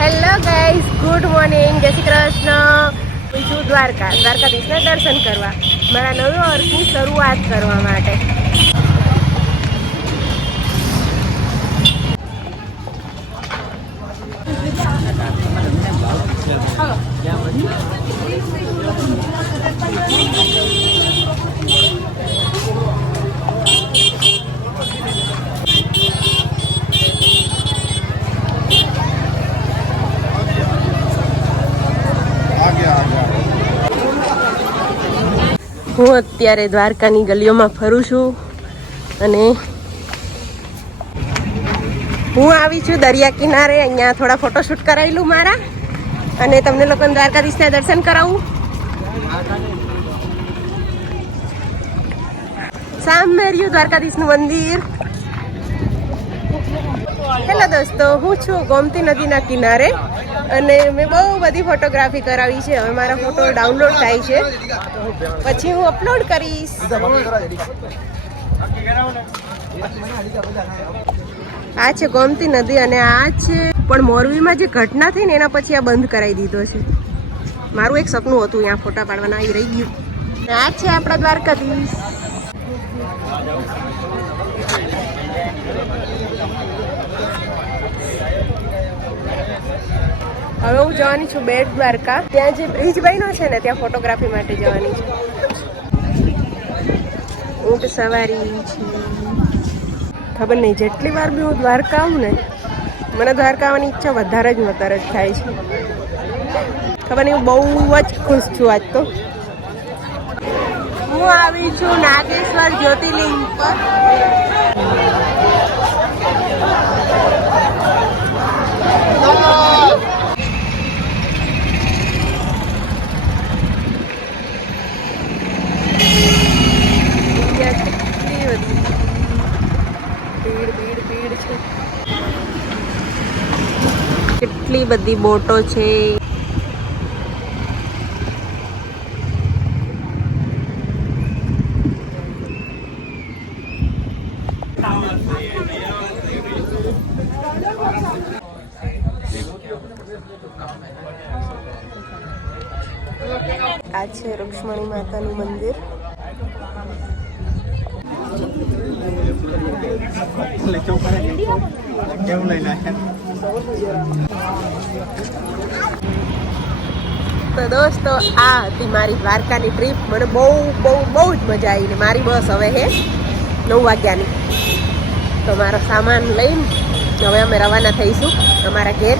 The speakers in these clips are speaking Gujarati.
હેલો ગાઈઝ, ગુડ મોર્નિંગ, જય શ્રી કૃષ્ણ. હું છું દ્વારકાધીશના દર્શન કરવા, મારા નવા વર્ષની શરૂઆત કરવા માટે. હું અત્યારે દ્વારકાની ગલીઓમાં ફરું છું અને હું આવી છું દરિયા કિનારે. અહીંયા થોડા ફોટોશૂટ કરાવેલું મારા અને તમને લોકોને દ્વારકાધીશના દર્શન કરાવું. સામે રહ્યું દ્વારકાધીશનું મંદિર. હેલો દોસ્તો, હું છું ગોમતી નદીના કિનારે અને મેં બહુ બધી ફોટોગ્રાફી કરાવી છે. હવે મારા ફોટો ડાઉનલોડ થાય છે, પછી હું અપલોડ કરીશ. આ છે ગોમતી નદી અને આ છે પણ મોરબીમાં જે ઘટના થઈ ને એના પછી આ બંધ કરાવી દીધો છે. મારું એક સપનું હતું અહીંયા ફોટા પાડવાના, એ રહી ગયું. આ છે આપણા દ્વારકાધીશ. હવે હું જવાની છું બેટ દ્વારકા. ત્યાં જે બ્રિજ બન્યો છે ને ત્યાં ફોટોગ્રાફી માટે જવાની છે. ઊંટ સવારી છે. ખબર નહીં, જેટલી વાર બી હું દ્વારકા આવું ને મને દ્વારકા આવવાની ઈચ્છા વધારે જ થાય છે. ખબર નહીં, હું બહુ જ ખુશ છું આજ તો. હું આવી છું નાગેશ્વર જ્યોતિર્લિંગ પર. કેટલી બધી બોટો છે. આ છે રૂક્ષ્મણી માતાનું મંદિર. તો દોસ્તો, આ હતી મારી દ્વારકાની ટ્રીપ. મને બહુ જ મજા આવી. મારી બસ હવે હે 9 વાગ્યાની. તો મારો સામાન લઈને હવે અમે રવાના થઈશું અમારા ઘેર.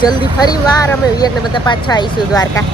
જલ્દી ફરી વાર અમે વિયરને બધા પાછા આવીશું દ્વારકા.